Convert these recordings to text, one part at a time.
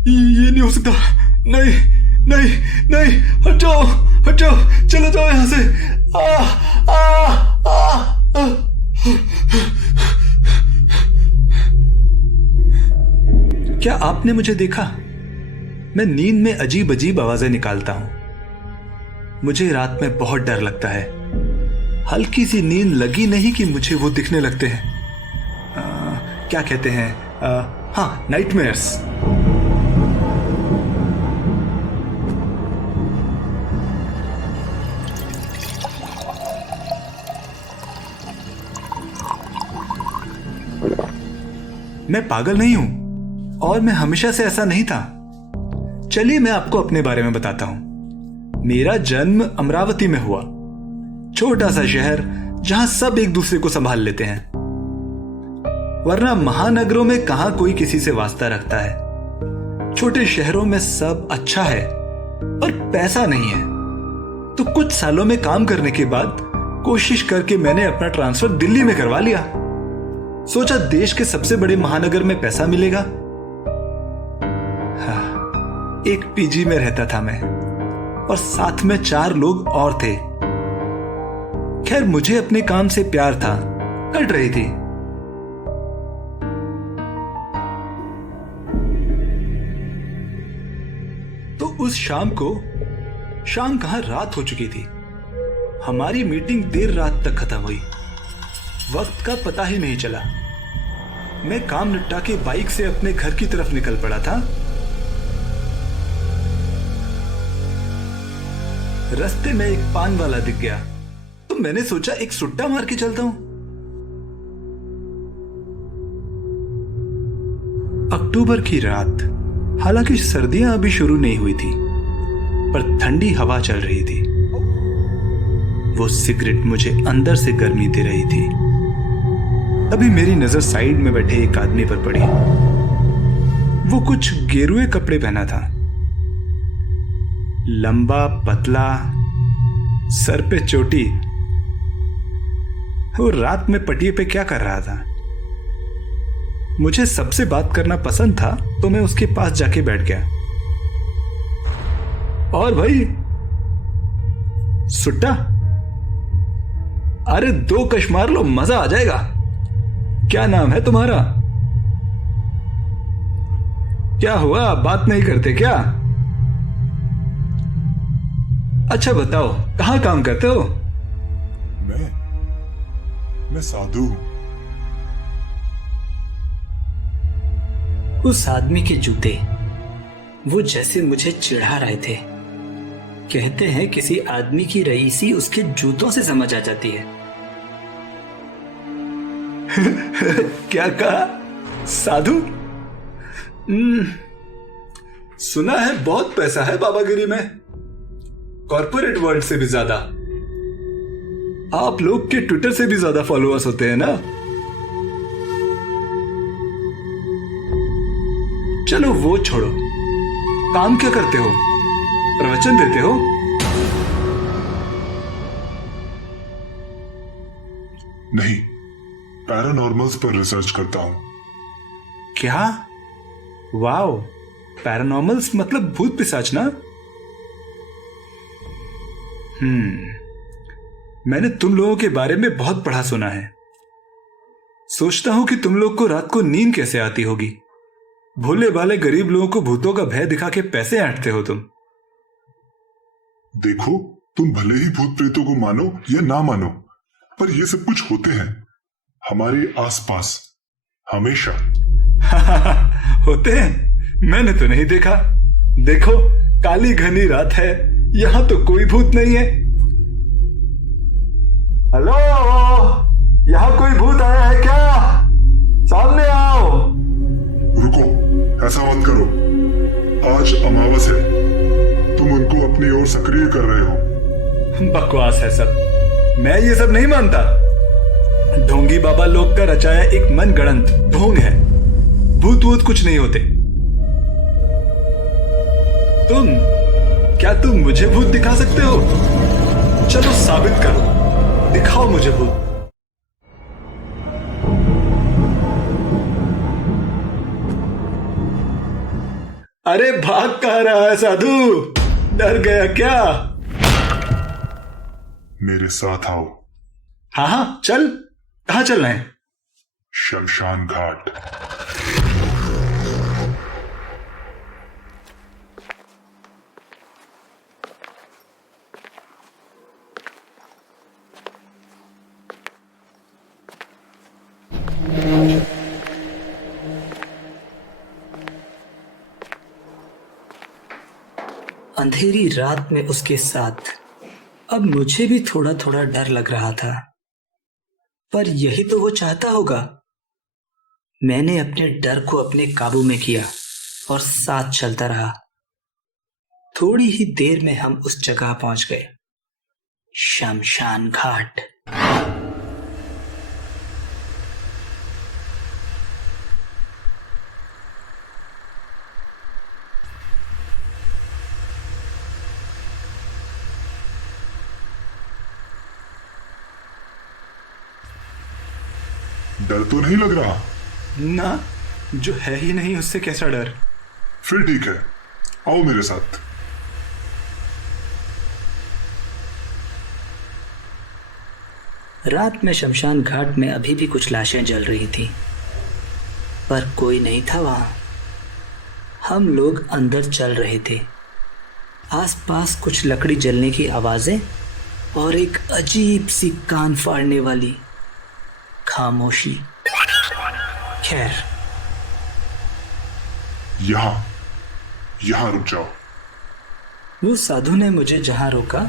ये नहीं हो सकता। नहीं नहीं नहीं, हट जाओ हट जाओ, चले जाओ यहां से। आ, आ, आ, आ। क्या आपने मुझे देखा? मैं नींद में अजीब अजीब आवाजें निकालता हूं। मुझे रात में बहुत डर लगता है। हल्की सी नींद लगी नहीं कि मुझे वो दिखने लगते हैं। क्या कहते हैं, हाँ, नाइटमेयर्स। मैं पागल नहीं हूं और मैं हमेशा से ऐसा नहीं था। चलिए मैं आपको अपने बारे में बताता हूं। मेरा जन्म अमरावती में हुआ, छोटा सा शहर जहां सब एक दूसरे को संभाल लेते हैं। वरना महानगरों में कहां कोई किसी से वास्ता रखता है। छोटे शहरों में सब अच्छा है और पैसा नहीं है। तो कुछ सालों में काम करने के बाद कोशिश करके मैंने अपना ट्रांसफर दिल्ली में करवा लिया। सोचा देश के सबसे बड़े महानगर में पैसा मिलेगा। हाँ, एक पीजी में रहता था मैं और साथ में 4 लोग और थे। खैर मुझे अपने काम से प्यार था, कट रही थी। तो उस शाम कहां रात हो चुकी थी। हमारी मीटिंग देर रात तक खत्म हुई। वक्त का पता ही नहीं चला। मैं काम निपटा के बाइक से अपने घर की तरफ निकल पड़ा था। रास्ते में एक पान वाला दिख गया तो मैंने सोचा एक सुट्टा मार के चलता हूं। अक्टूबर की रात, हालांकि सर्दियां अभी शुरू नहीं हुई थी, पर ठंडी हवा चल रही थी। वो सिगरेट मुझे अंदर से गर्मी दे रही थी। तभी मेरी नजर साइड में बैठे एक आदमी पर पड़ी। वो कुछ गेरुए कपड़े पहना था, लंबा पतला, सर पे चोटी। वो रात में पटिए पे क्या कर रहा था? मुझे सबसे बात करना पसंद था तो मैं उसके पास जाके बैठ गया। और भाई, सुट्टा? अरे 2 कश मार लो, मजा आ जाएगा। क्या नाम है तुम्हारा? क्या हुआ, बात नहीं करते क्या? अच्छा बताओ, कहां काम करते हो? मैं साधु हूं। उस आदमी के जूते, वो जैसे मुझे चिढ़ा रहे थे। कहते हैं किसी आदमी की रईसी उसके जूतों से समझ आ जाती है। क्या कहा? साधु? सुना है बहुत पैसा है बाबागिरी में, कॉर्पोरेट वर्ल्ड से भी ज्यादा। आप लोग के ट्विटर से भी ज्यादा फॉलोअर्स होते हैं ना। चलो वो छोड़ो, काम क्या करते हो? प्रवचन देते हो? नहीं, पैरानॉर्मल्स पर रिसर्च करता हूं। क्या? वाओ, पैरानॉर्मल्स मतलब भूत पिशाच ना? मैंने तुम लोगों के बारे में बहुत पढ़ा सुना है। सोचता हूं कि तुम लोग को रात को नींद कैसे आती होगी। भोले भाले गरीब लोगों को भूतों का भय दिखा के पैसे ऐंठते हो तुम। देखो, तुम भले ही भूत प्रेतों को मानो या ना मानो, पर ये सब कुछ होते हैं हमारे आसपास हमेशा। होते हैं? मैंने तो नहीं देखा। देखो, काली घनी रात है, यहां तो कोई भूत नहीं है। हेलो, यहां कोई भूत आया है क्या? सामने आओ। रुको, ऐसा मत करो। आज अमावस है, तुम उनको अपनी ओर सक्रिय कर रहे हो। बकवास है सब, मैं ये सब नहीं मानता। ढोंगी बाबा लोग का रचाया एक मनगढ़ंत ढोंग है। भूत वूत कुछ नहीं होते। क्या तुम मुझे भूत दिखा सकते हो? चलो साबित करो, दिखाओ मुझे भूत। अरे भाग कहाँ रहा है साधु? डर गया क्या? मेरे साथ आओ। हाँ हाँ चल। कहाँ चल रहे हैं? शमशान घाट। अंधेरी रात में उसके साथ अब मुझे भी थोड़ा थोड़ा डर लग रहा था, पर यही तो वो चाहता होगा। मैंने अपने डर को अपने काबू में किया और साथ चलता रहा। थोड़ी ही देर में हम उस जगह पहुंच गए, शमशान घाट। डर तो नहीं लग रहा? ना, जो है ही नहीं उससे कैसा डर? फिर ठीक है, आओ मेरे साथ। रात में शमशान घाट में अभी भी कुछ लाशें जल रही थी, पर कोई नहीं था वहां। हम लोग अंदर चल रहे थे। आसपास कुछ लकड़ी जलने की आवाजें और एक अजीब सी कान फाड़ने वाली खामोशी। खैर, यहां रुक जाओ। वो साधु ने मुझे जहां रोका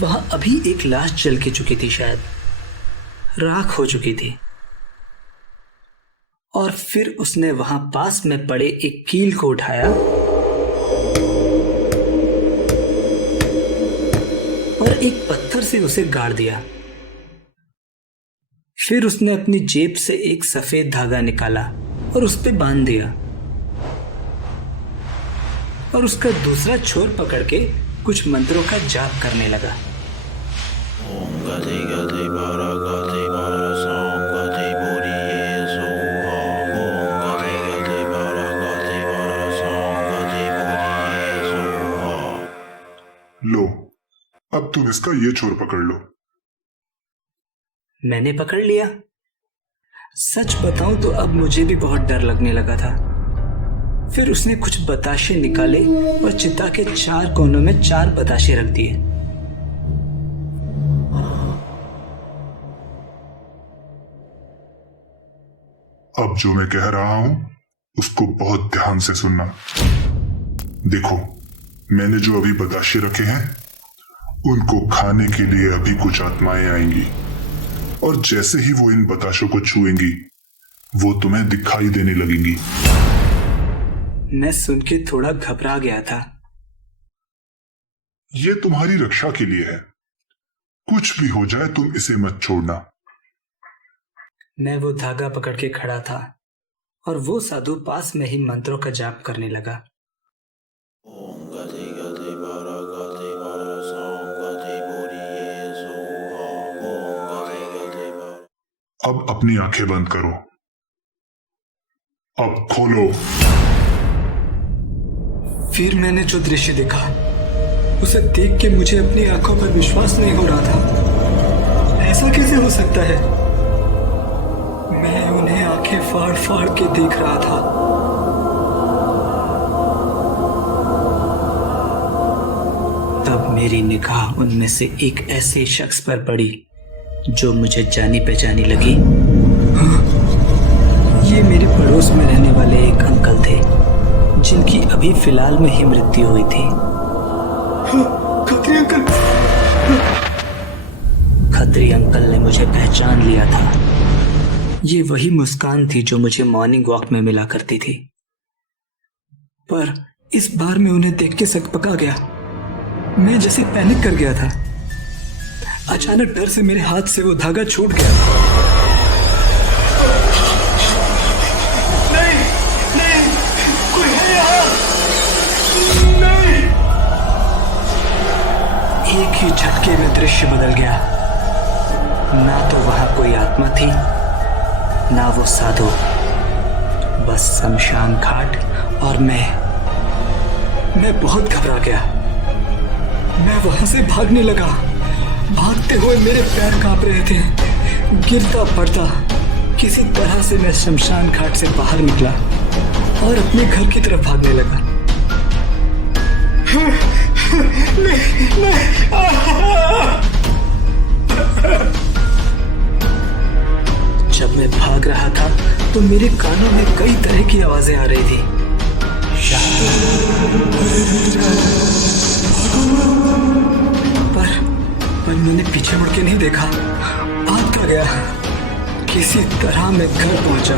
वहां अभी एक लाश जल के चुकी थी, शायद राख हो चुकी थी। और फिर उसने वहां पास में पड़े एक कील को उठाया और एक पत्थर से उसे गाड़ दिया। फिर उसने अपनी जेब से एक सफेद धागा निकाला और उस पे बांध दिया, और उसका दूसरा छोर पकड़ के कुछ मंत्रों का जाप करने लगा। लो, अब तुम इसका ये छोर पकड़ लो। मैंने पकड़ लिया। सच बताऊं तो अब मुझे भी बहुत डर लगने लगा था। फिर उसने कुछ बताशे निकाले और चिता के 4 कोनों में 4 बताशे रख दिए। अब जो मैं कह रहा हूं उसको बहुत ध्यान से सुनना। देखो, मैंने जो अभी बताशे रखे हैं उनको खाने के लिए अभी कुछ आत्माएं आएंगी, और जैसे ही वो इन बताशों को छुएंगी वो तुम्हें दिखाई देने लगेंगी। मैं सुन के थोड़ा घबरा गया था। ये तुम्हारी रक्षा के लिए है, कुछ भी हो जाए तुम इसे मत छोड़ना। मैं वो धागा पकड़ के खड़ा था और वो साधु पास में ही मंत्रों का जाप करने लगा। अब अपनी आंखें बंद करो। अब खोलो। फिर मैंने जो दृश्य देखा उसे देख के मुझे अपनी आंखों पर विश्वास नहीं हो रहा था। ऐसा कैसे हो सकता है? मैं उन्हें आंखें फाड़ फाड़ के देख रहा था। तब मेरी निगाह उनमें से एक ऐसे शख्स पर पड़ी जो मुझे जानी पहचानी लगी। ये मेरे पड़ोस में रहने वाले एक अंकल थे जिनकी अभी फिलहाल में ही मृत्यु हुई थी। खत्री अंकल! खत्री अंकल ने मुझे पहचान लिया था। ये वही मुस्कान थी जो मुझे मॉर्निंग वॉक में मिला करती थी, पर इस बार मैं उन्हें देख के सकपका गया। मैं जैसे पैनिक कर गया था। अचानक डर से मेरे हाथ से वो धागा छूट गया। नहीं, नहीं, कोई है यहाँ? नहीं! एक ही झटके में दृश्य बदल गया। ना तो वहां कोई आत्मा थी, ना वो साधु, बस शमशान घाट और मैं मैं बहुत घबरा गया। मैं वहां से भागने लगा। भागते हुए मेरे पैर कांप रहे थे। गिरता पड़ता किसी तरह से मैं शमशान घाट से बाहर निकला और अपने घर की तरफ भागने लगा। जब मैं भाग रहा था तो मेरे कानों में कई तरह की आवाजें आ रही थी। पर मैंने पीछे मुड़ के नहीं देखा। भागता गया। किसी तरह मैं घर पहुंचा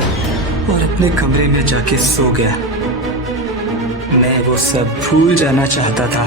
और अपने कमरे में जाके सो गया। मैं वो सब भूल जाना चाहता था,